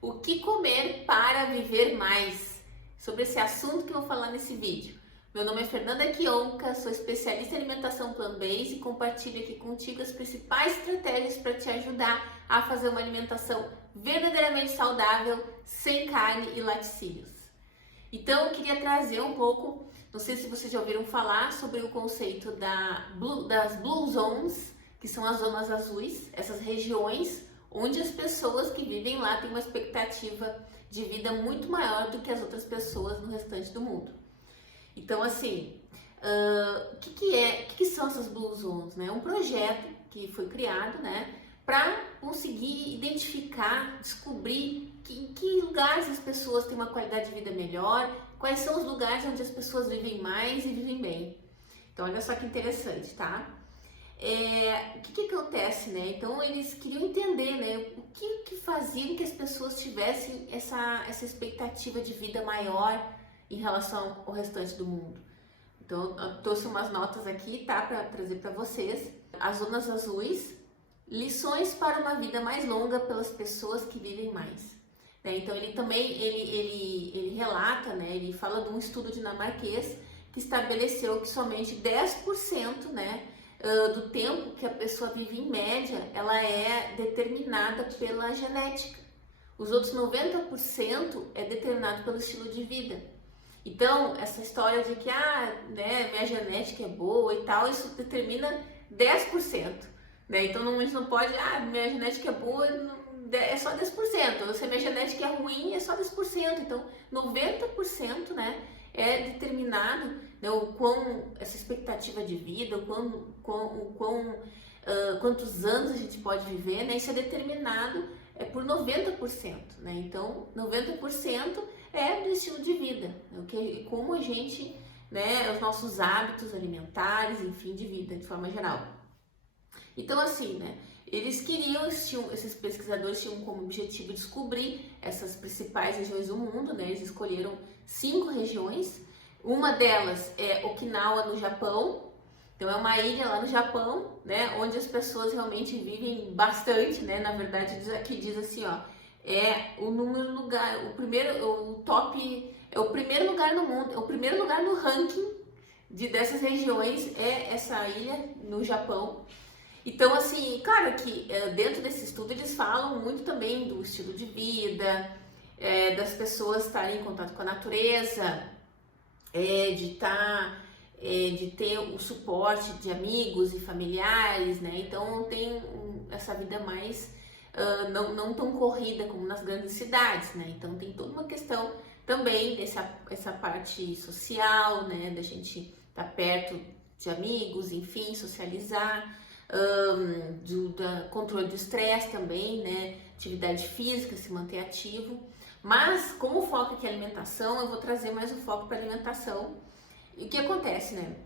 O que comer para viver mais? Sobre esse assunto que eu vou falar nesse vídeo. Meu nome é Fernanda Kionka, sou especialista em alimentação plant-based e compartilho aqui contigo as principais estratégias para te ajudar a fazer uma alimentação verdadeiramente saudável, sem carne e laticínios. Então eu queria trazer um pouco, não sei se vocês já ouviram falar sobre o conceito das Blue Zones, que são as zonas azuis, essas regiões onde as pessoas que vivem lá têm uma expectativa de vida muito maior do que as outras pessoas no restante do mundo. Então, assim, o que são essas Blue Zones? Né? É um projeto que foi criado, né, para conseguir identificar, descobrir em que lugares as pessoas têm uma qualidade de vida melhor, quais são os lugares onde as pessoas vivem mais e vivem bem. Então, olha só que interessante, tá? O que acontece, né? Então eles queriam entender, né, o que fazia com que as pessoas tivessem essa expectativa de vida maior em relação ao restante do mundo. Então eu trouxe umas notas aqui, tá, para trazer para vocês. As zonas azuis, lições para uma vida mais longa pelas pessoas que vivem mais. Né? Então ele também ele relata, né, ele fala de um estudo dinamarquês que estabeleceu que somente 10%, né, do tempo que a pessoa vive em média, ela é determinada pela genética. Os outros 90% é determinado pelo estilo de vida. Então, essa história de que né, minha genética é boa e tal, isso determina 10%. Né? Então, a gente não pode, minha genética é boa, é só 10%. Ou se minha genética é ruim, é só 10%. Então, 90%, né, é determinado, né, o quão essa expectativa de vida, quantos anos a gente pode viver, né, isso é determinado por 90%, né, então 90% é do estilo de vida, né, como a gente, né, os nossos hábitos alimentares, enfim, de vida, de forma geral. Então, assim, né, esses pesquisadores tinham como objetivo descobrir essas principais regiões do mundo, né, eles escolheram 5 regiões. Uma delas é Okinawa, no Japão. Então é uma ilha lá no Japão, né, onde as pessoas realmente vivem bastante, né? Na verdade, aqui diz assim, ó, é o lugar no mundo, é o primeiro lugar no ranking dessas regiões é essa ilha no Japão. Então, assim, claro que dentro desse estudo eles falam muito também do estilo de vida, das pessoas estarem em contato com a natureza, de ter o suporte de amigos e familiares, né? Então tem essa vida mais não tão corrida como nas grandes cidades, né? Então tem toda uma questão também essa parte social, né? Da gente estar perto de amigos, enfim, socializar, do controle do estresse também, né? Atividade física, se manter ativo. Mas, como o foco aqui é alimentação, eu vou trazer mais o foco para alimentação. E o que acontece, né?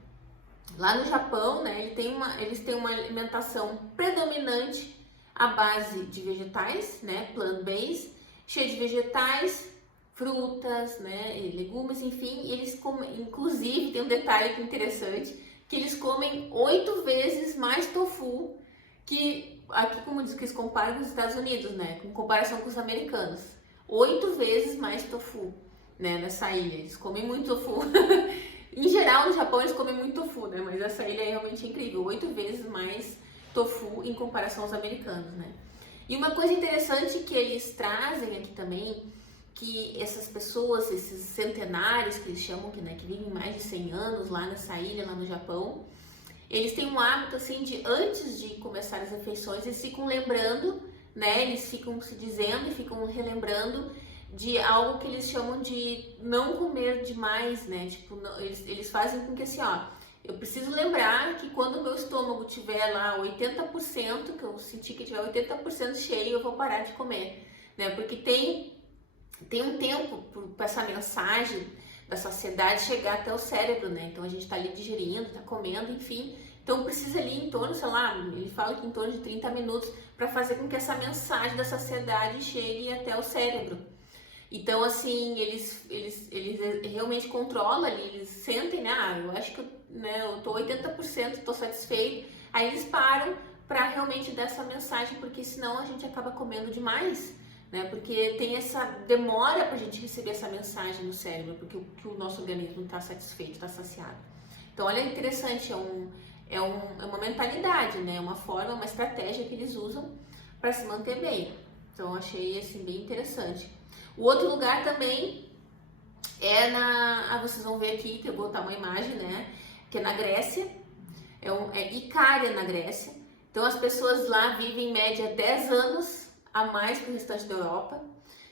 Lá no Japão, né, eles têm uma alimentação predominante à base de vegetais, né, plant-based, cheia de vegetais, frutas, né, e legumes, enfim. E eles comem, inclusive, tem um detalhe interessante, que eles comem 8 vezes mais tofu que aqui, como diz que eles comparam com os Estados Unidos, né, em comparação com os americanos. 8 vezes mais tofu, né, nessa ilha. Eles comem muito tofu. Em geral, no Japão, eles comem muito tofu, né? Mas essa ilha é realmente incrível. 8 vezes mais tofu em comparação aos americanos, né? E uma coisa interessante que eles trazem aqui também, que essas pessoas, esses centenários que eles chamam, que vivem mais de 100 anos lá nessa ilha, lá no Japão, eles têm um hábito, assim, de antes de começar as refeições, eles ficam lembrando, né? Eles ficam se dizendo e ficam relembrando de algo que eles chamam de não comer demais, né? Tipo, eles fazem com que assim, ó, eu preciso lembrar que quando o meu estômago tiver lá 80%, que eu sentir que tiver 80% cheio, eu vou parar de comer, né? Porque tem um tempo para essa mensagem da saciedade chegar até o cérebro, né? Então a gente tá ali digerindo, tá comendo, enfim. Então precisa ali em torno, sei lá, ele fala que em torno de 30 minutos para fazer com que essa mensagem da saciedade chegue até o cérebro. Então, assim, eles realmente controlam ali, eles sentem, né? Eu acho que eu tô 80%, tô satisfeito. Aí eles param para realmente dar essa mensagem, porque senão a gente acaba comendo demais, né? Porque tem essa demora para a gente receber essa mensagem no cérebro, porque o nosso organismo está satisfeito, está saciado. Então, olha, interessante, é uma mentalidade, né? Uma forma, uma estratégia que eles usam para se manter bem. Então, achei assim bem interessante. O outro lugar também é vocês vão ver aqui, que eu vou botar uma imagem, né? Que é na Grécia, é Icária, na Grécia. Então, as pessoas lá vivem em média 10 anos a mais que o restante da Europa.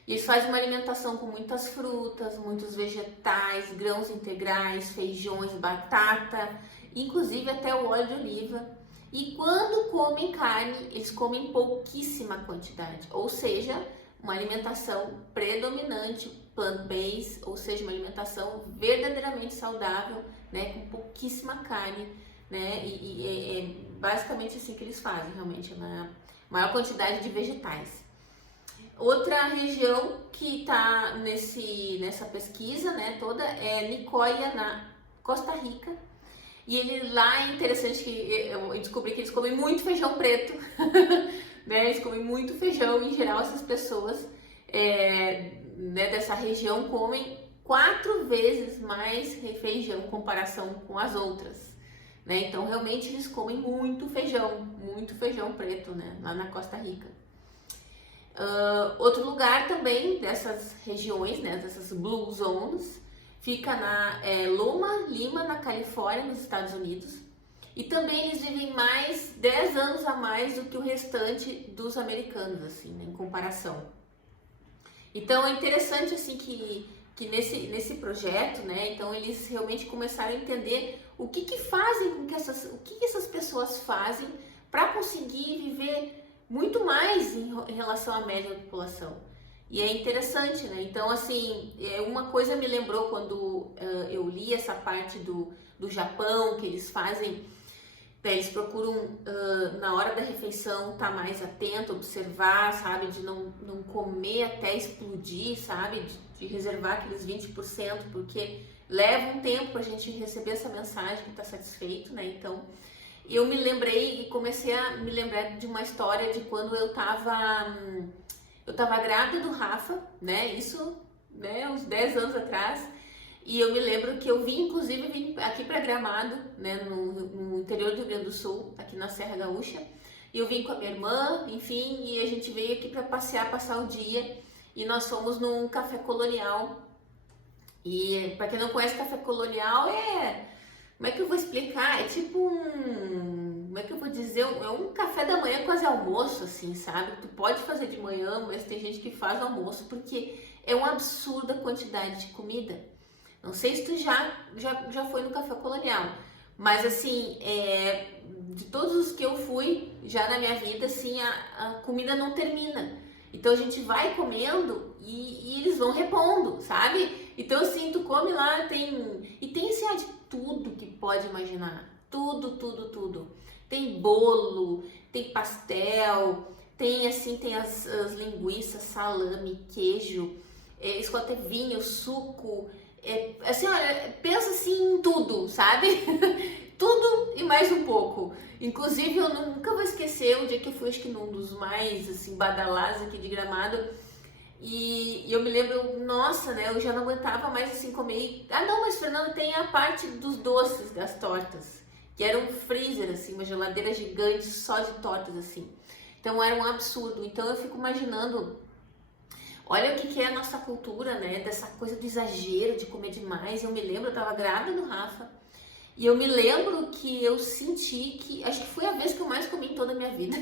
E eles fazem uma alimentação com muitas frutas, muitos vegetais, grãos integrais, feijões, batata, inclusive até o óleo de oliva. E quando comem carne, eles comem pouquíssima quantidade, ou seja, uma alimentação predominante, plant-based, ou seja, uma alimentação verdadeiramente saudável, né, com pouquíssima carne, né, e é basicamente assim que eles fazem, realmente, a maior quantidade de vegetais. Outra região que está nessa pesquisa, né, toda é Nicoya, na Costa Rica. E lá é interessante que eu descobri que eles comem muito feijão preto, né? Eles comem muito feijão, em geral essas pessoas né, dessa região comem 4 vezes mais feijão em comparação com as outras, né? Então realmente eles comem muito feijão preto, né? Lá na Costa Rica. Outro lugar também dessas regiões, né, dessas Blue Zones, fica na Lima, na Califórnia, nos Estados Unidos. E também eles vivem 10 anos a mais do que o restante dos americanos, assim, né, em comparação. Então é interessante assim que nesse projeto, né, então eles realmente começaram a entender o que fazem com que essas pessoas fazem para conseguir viver muito mais em relação à média da população. E é interessante, né? Então, assim, uma coisa me lembrou quando eu li essa parte do Japão, que eles fazem, né, eles procuram, na hora da refeição, estar mais atento, observar, sabe? De não comer até explodir, sabe? De reservar aqueles 20%, porque leva um tempo para a gente receber essa mensagem que está satisfeito, né? Então, eu me lembrei e comecei a me lembrar de uma história de quando eu tava grávida do Rafa, né? Isso, né, uns 10 anos atrás. E eu me lembro que eu vim aqui para Gramado, né, no interior do Rio Grande do Sul, aqui na Serra Gaúcha. E eu vim com a minha irmã, enfim, e a gente veio aqui para passear, passar o dia. E nós fomos num café colonial. E para quem não conhece, café colonial como é que eu vou explicar? É tipo como é que eu vou dizer? É um café da manhã quase almoço, assim, sabe? Tu pode fazer de manhã, mas tem gente que faz almoço, porque é uma absurda quantidade de comida. Não sei se tu já foi no café colonial, mas assim, de todos os que eu fui já na minha vida, assim, a comida não termina. Então a gente vai comendo e eles vão repondo, sabe? Então assim, tu come lá, tem assim, de tudo que pode imaginar. Tudo. Tem bolo, tem pastel, tem as linguiças, salame, queijo, escota vinho, suco. Assim, olha, pensa assim em tudo, sabe? Tudo e mais um pouco. Inclusive, eu nunca vou esquecer o dia que eu fui, acho que num dos mais, assim, badalados aqui de Gramado. E eu me lembro, nossa, né, eu já não aguentava mais, assim, comer. Ah, não, mas Fernando, tem a parte dos doces, das tortas, que era um freezer, assim, uma geladeira gigante só de tortas, assim. Então, era um absurdo. Então, eu fico imaginando, olha o que é a nossa cultura, né, dessa coisa do exagero, de comer demais. Eu me lembro, eu tava grávida do Rafa, e eu me lembro que eu senti que, acho que foi a vez que eu mais comi em toda a minha vida.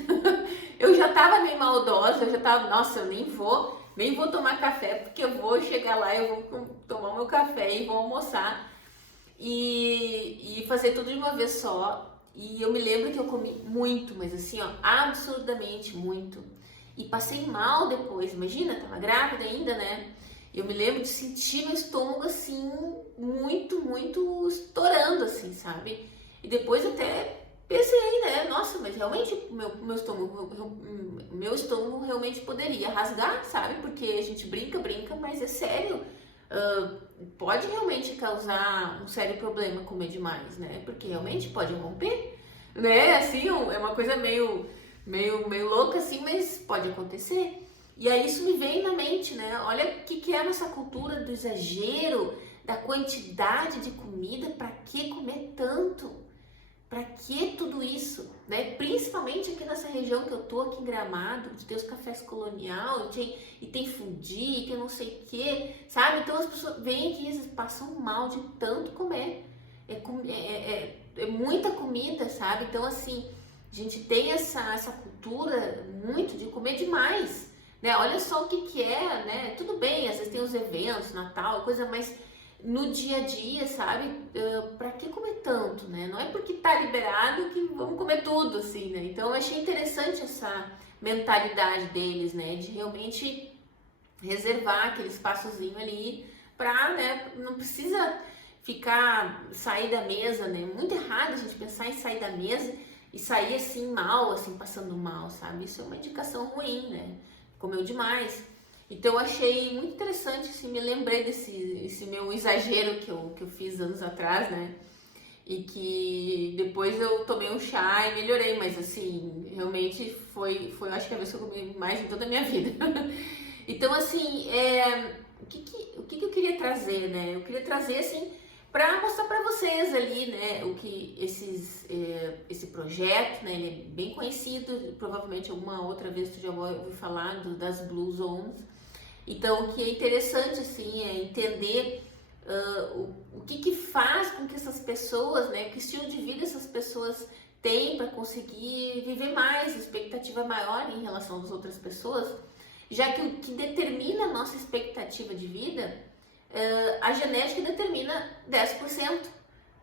Eu já tava meio maldosa, eu já tava, nossa, eu nem vou tomar café, porque eu vou chegar lá, eu vou tomar o meu café e vou almoçar e fazer tudo de uma vez só. E eu me lembro que eu comi muito, mas assim, ó, absurdamente muito. E passei mal depois, imagina, tava grávida ainda, né? Eu me lembro de sentir meu estômago assim, muito estourando, assim, sabe? E depois até pensei, né? Nossa, mas realmente meu estômago realmente poderia rasgar, sabe? Porque a gente brinca, mas é sério. Pode realmente causar um sério problema comer demais, né? Porque realmente pode romper, né? Assim, é uma coisa meio louca, assim, mas pode acontecer. E aí isso me vem na mente, né? Olha o que é a nossa cultura do exagero, da quantidade de comida, para que comer tanto? Para que tudo isso, né? Principalmente aqui nessa região que eu tô, aqui em Gramado, que tem os cafés colonial, e tem fundi, que eu não sei o que, sabe? Então as pessoas vêm aqui e eles passam mal de tanto comer. É muita comida, sabe? Então assim, a gente tem essa cultura muito de comer demais, né? Olha só o que é, né? Tudo bem, às vezes tem os eventos, Natal, coisa mais no dia a dia, sabe? Pra que comer tanto, né? Não é porque tá liberado que vamos comer tudo, assim, né? Então eu achei interessante essa mentalidade deles, né? De realmente reservar aquele espaçozinho ali pra, né? Não precisa sair da mesa, né? Muito errado a gente pensar em sair da mesa e sair assim mal, assim, passando mal, sabe? Isso é uma indicação ruim, né? Comeu demais. Então eu achei muito interessante, assim, me lembrei desse meu exagero que eu fiz anos atrás, né? E que depois eu tomei um chá e melhorei, mas assim, realmente foi acho que a vez que eu comi mais em toda a minha vida. Então assim, o que eu queria trazer, né? Eu queria trazer, assim, para mostrar para vocês ali, né, o que esse projeto, né, ele é bem conhecido, provavelmente alguma outra vez tu já ouviu falar das Blue Zones. Então, o que é interessante, assim, é entender o que faz com que essas pessoas, né, que estilo de vida essas pessoas têm para conseguir viver mais, expectativa maior em relação às outras pessoas, já que o que determina a nossa expectativa de vida, a genética determina 10%,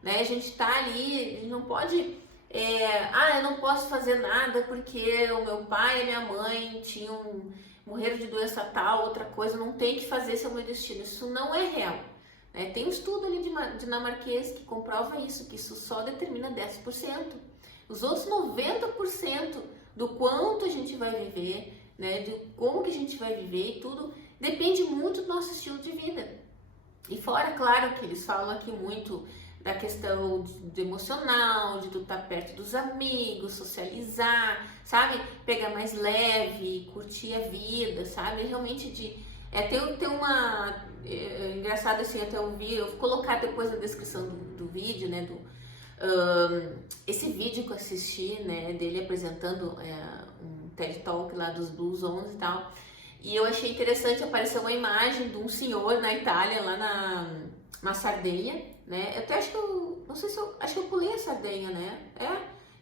né? A gente tá ali, a gente não pode, eu não posso fazer nada porque o meu pai e a minha mãe morreram de doença tal, outra coisa, não tem que fazer, esse é o meu destino. Isso não é real, né? Tem um estudo ali dinamarquês que comprova isso, que isso só determina 10%. Os outros 90% do quanto a gente vai viver, né, de como que a gente vai viver e tudo, depende muito do nosso estilo de vida. E fora, claro, que eles falam aqui muito da questão do emocional, de tu estar perto dos amigos, socializar, sabe? Pegar mais leve, curtir a vida, sabe? Realmente tem uma... engraçado assim, até eu vou colocar depois na descrição do vídeo, né? Esse vídeo que eu assisti, né? Dele apresentando um TED Talk lá dos Blue Zones e tal. E eu achei interessante, apareceu uma imagem de um senhor na Itália, lá na Sardenha, né? Eu até acho que acho que eu pulei a Sardenha, né?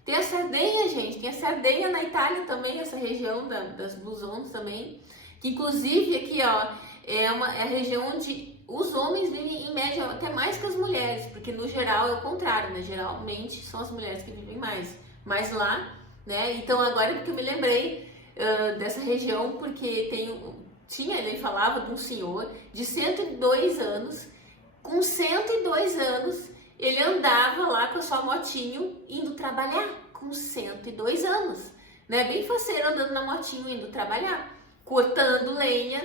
Tem a Sardenha, gente, tem a Sardenha na Itália também, essa região das Blue Zones também, que inclusive aqui, ó, é a região onde os homens vivem em média até mais que as mulheres, porque no geral é o contrário, né? Geralmente são as mulheres que vivem mais. Mas lá, né? Então agora que eu me lembrei dessa região, porque ele falava de um senhor de 102 anos, com 102 anos, ele andava lá com a sua motinho indo trabalhar, com 102 anos, né? Bem faceiro, andando na motinho indo trabalhar, cortando lenha,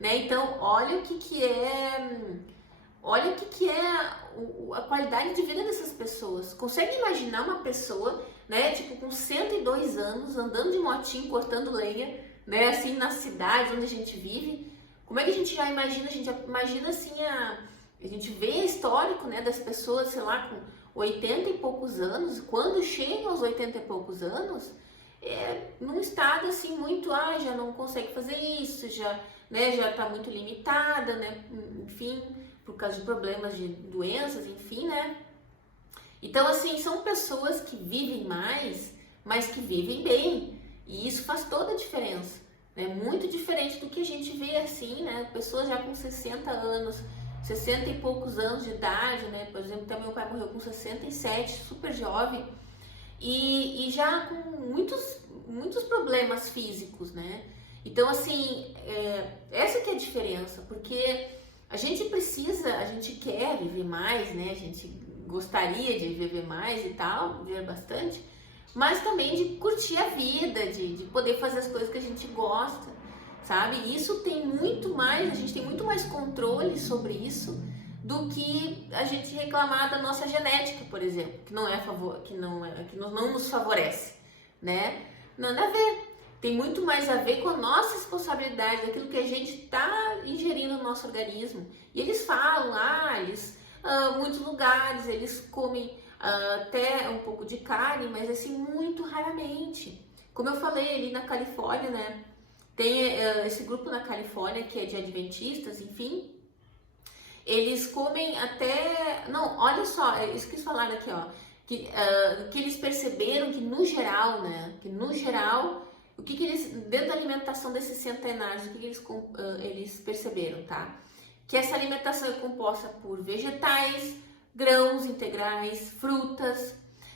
né? Então, olha o que é a qualidade de vida dessas pessoas. Consegue imaginar uma pessoa, né, tipo, com 102 anos, andando de motinho, cortando lenha, né, assim, nas cidades onde a gente vive? Como é que a gente já imagina? A gente já imagina, assim, a gente vê histórico, né, das pessoas, sei lá, com 80 e poucos anos, quando chegam aos 80 e poucos anos, num estado, assim, muito, já não consegue fazer isso, já tá muito limitada, né, enfim, por causa de problemas de doenças, enfim, né. Então, assim, são pessoas que vivem mais, mas que vivem bem. E isso faz toda a diferença, né? Muito diferente do que a gente vê, assim, né? Pessoas já com 60 anos, 60 e poucos anos de idade, né? Por exemplo, até meu pai morreu com 67, super jovem. E já com muitos problemas físicos, né? Então, assim, essa que é a diferença. Porque a gente quer viver mais, né? A gente gostaria de viver mais e tal, viver bastante, mas também de curtir a vida, de poder fazer as coisas que a gente gosta, sabe? E isso tem muito mais, a gente tem muito mais controle sobre isso do que a gente reclamar da nossa genética, por exemplo, que não nos favorece, né? Nada a ver. tem muito mais a ver com a nossa responsabilidade, daquilo que a gente está ingerindo no nosso organismo. E eles falam, muitos lugares eles comem até um pouco de carne, mas assim, muito raramente. Como eu falei, ali na Califórnia, né, tem esse grupo na Califórnia que é de adventistas, enfim, eles comem até... Não, olha só, isso que eles falaram aqui, ó, que eles perceberam que no geral, né, o que eles, dentro da alimentação desses centenários, o que eles perceberam, tá? Que essa alimentação é composta por vegetais, grãos integrais, frutas,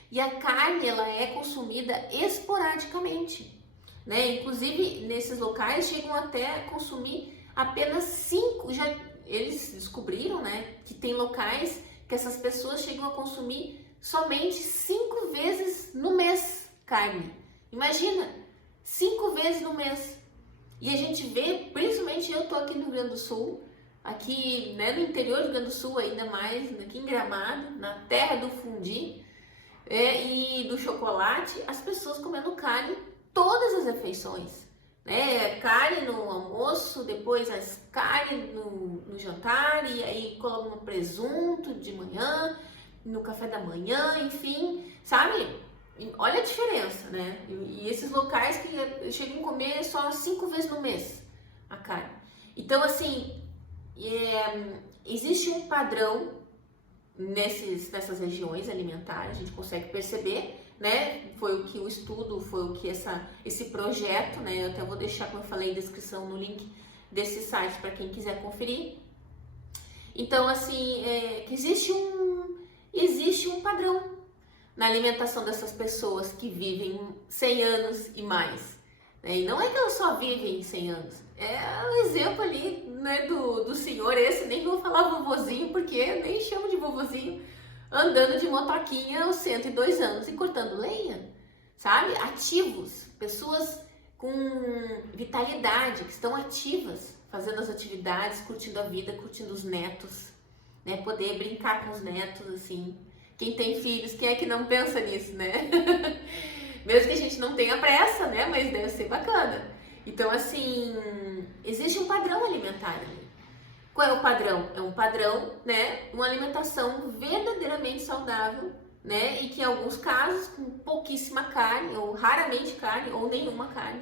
e a carne, ela é consumida esporadicamente, né? Inclusive, nesses locais, chegam até a consumir apenas 5, eles descobriram, né, que tem locais que essas pessoas chegam a consumir somente 5 vezes no mês carne. Imagina, 5 vezes no mês. E a gente vê, principalmente eu tô aqui no Rio Grande do Sul, aqui, né, no interior do Rio Grande do Sul, ainda mais, aqui em Gramado, na terra do fundi e do chocolate, as pessoas comendo carne todas as refeições. Né? Carne no almoço, depois as carne no jantar, e aí colocam um presunto de manhã, no café da manhã, enfim, sabe? Olha a diferença, né? E esses locais que chegam a comer só 5 vezes no mês a carne. Então, assim, existe um padrão nessas regiões alimentares, a gente consegue perceber, né? Foi o que o estudo, foi o que esse projeto, né? Eu até vou deixar, como eu falei, em descrição no link desse site para quem quiser conferir. Então, assim, que existe um padrão na alimentação dessas pessoas que vivem 100 anos e mais. Né? E não é que elas só vivem 100 anos. É um exemplo ali, né, do senhor, esse nem vou falar vovozinho, porque nem chamo de vovozinho, andando de motoquinha aos 102 anos e cortando lenha, sabe? Ativos, pessoas com vitalidade, que estão ativas, fazendo as atividades, curtindo a vida, curtindo os netos, né? Poder brincar com os netos, assim. Quem tem filhos, quem é que não pensa nisso, né? Mesmo que a gente não tenha pressa, né? Mas deve ser bacana. Então, assim, existe um padrão alimentar ali. Qual é o padrão? É um padrão, né? Uma alimentação verdadeiramente saudável, né? E que em alguns casos com pouquíssima carne, ou raramente carne, ou nenhuma carne,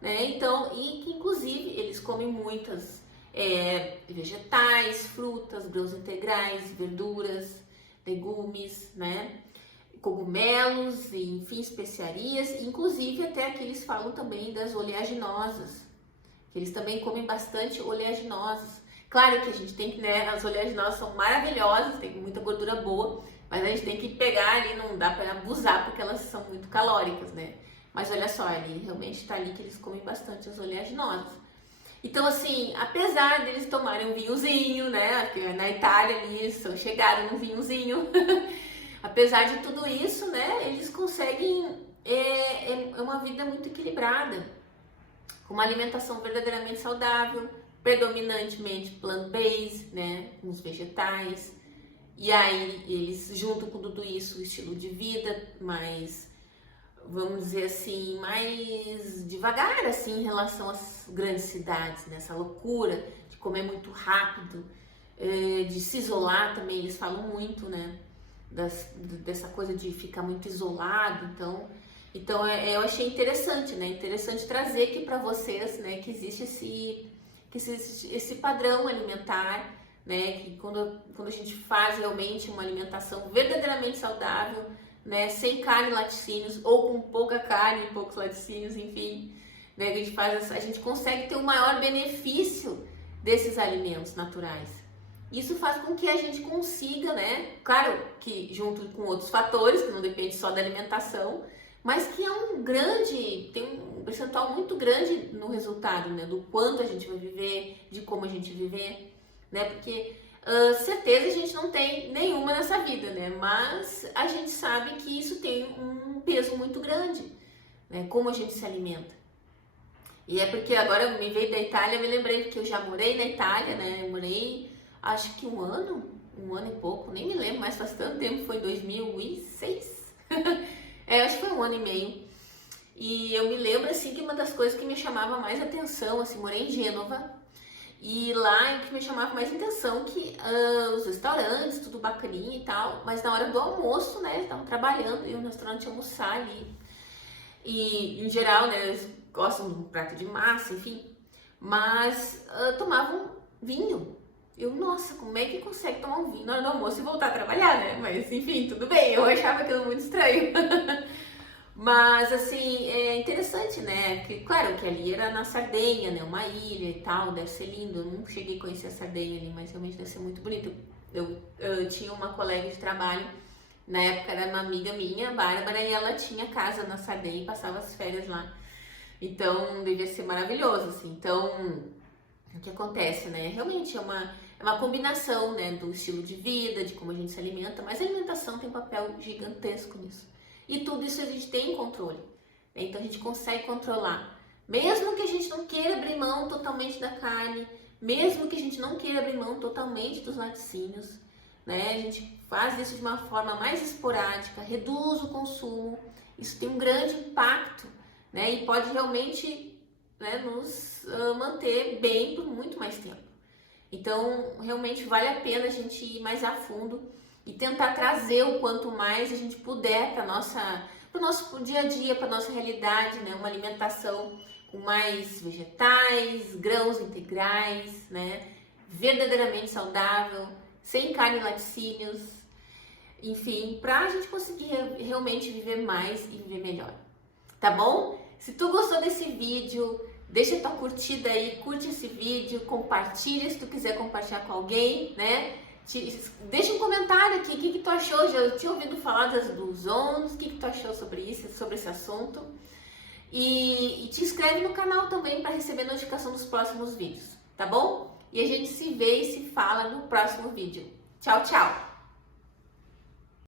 né? Então, e que inclusive eles comem muitas vegetais, frutas, grãos integrais, verduras, legumes, né? Cogumelos, enfim, especiarias, inclusive até aqui eles falam também das oleaginosas, que eles também comem bastante oleaginosas. Claro que a gente tem que, né, as oleaginosas são maravilhosas, tem muita gordura boa, mas a gente tem que pegar ali, não dá para abusar porque elas são muito calóricas, né? Mas olha só, ali realmente tá ali que eles comem bastante as oleaginosas. Então, assim, apesar deles tomarem um vinhozinho, né, porque na Itália ali chegaram no vinhozinho, apesar de tudo isso, né, eles conseguem uma vida muito equilibrada, com uma alimentação verdadeiramente saudável, predominantemente plant-based, né, com os vegetais. E aí eles juntam com tudo isso o estilo de vida mais, vamos dizer assim, mais devagar assim em relação às grandes cidades, nessa loucura de comer muito rápido, de se isolar também, eles falam muito, né, dessa coisa de ficar muito isolado. Então eu achei interessante, né, interessante trazer aqui para vocês, né, que existe esse padrão alimentar, né, que quando a gente faz realmente uma alimentação verdadeiramente saudável, né, sem carne e laticínios, ou com pouca carne e poucos laticínios, enfim, né, a gente consegue ter o maior benefício desses alimentos naturais. Isso faz com que a gente consiga, né, claro que junto com outros fatores, que não depende só da alimentação, mas que tem um percentual muito grande no resultado, né, do quanto a gente vai viver, de como a gente viver, né, porque certeza a gente não tem nenhuma nessa vida, né, mas a gente sabe que isso tem um peso muito grande, né, como a gente se alimenta. E é porque agora me veio da Itália, me lembrei que eu já morei na Itália, né, eu morei acho que um ano e pouco, nem me lembro, mas faz tanto tempo, foi em 2006, acho que foi 1 ano e meio. E eu me lembro, assim, que uma das coisas que me chamava mais atenção, assim, morei em Gênova, e lá o que me chamava mais atenção que os restaurantes, tudo bacaninha e tal, mas na hora do almoço, né, estavam trabalhando, e no restaurante almoçar ali, e em geral, né, eles gostam de um prato de massa, enfim, mas tomavam vinho. Eu, nossa, como é que consegue tomar um vinho na hora do almoço e voltar a trabalhar, né? Mas enfim, tudo bem, eu achava aquilo muito estranho. Mas assim, é interessante, né? Porque, claro que ali era na Sardenha, né? Uma ilha e tal, deve ser lindo. Eu não cheguei a conhecer a Sardenha ali, mas realmente deve ser muito bonito. Eu tinha uma colega de trabalho, na época era uma amiga minha, a Bárbara, e ela tinha casa na Sardenha e passava as férias lá. Então, devia ser maravilhoso, assim. Então, o que acontece, né? Realmente é uma combinação, né, do estilo de vida, de como a gente se alimenta, mas a alimentação tem um papel gigantesco nisso. E tudo isso a gente tem controle, né? Então a gente consegue controlar. Mesmo que a gente não queira abrir mão totalmente da carne, mesmo que a gente não queira abrir mão totalmente dos laticínios, né? A gente faz isso de uma forma mais esporádica, reduz o consumo. Isso tem um grande impacto, né? E pode realmente, né, nos manter bem por muito mais tempo. Então, realmente vale a pena a gente ir mais a fundo e tentar trazer o quanto mais a gente puder para o nosso dia a dia, para nossa realidade, né? Uma alimentação com mais vegetais, grãos integrais, né? Verdadeiramente saudável, sem carne e laticínios, enfim, para a gente conseguir realmente viver mais e viver melhor. Tá bom? Se tu gostou desse vídeo, deixa tua curtida aí, curte esse vídeo, compartilha se tu quiser compartilhar com alguém, né? Deixa um comentário aqui, o que tu achou? Já tinha ouvido falar dos ONS, o que tu achou sobre isso, sobre esse assunto? E te inscreve no canal também para receber notificação dos próximos vídeos, tá bom? E a gente se vê e se fala no próximo vídeo. Tchau, tchau!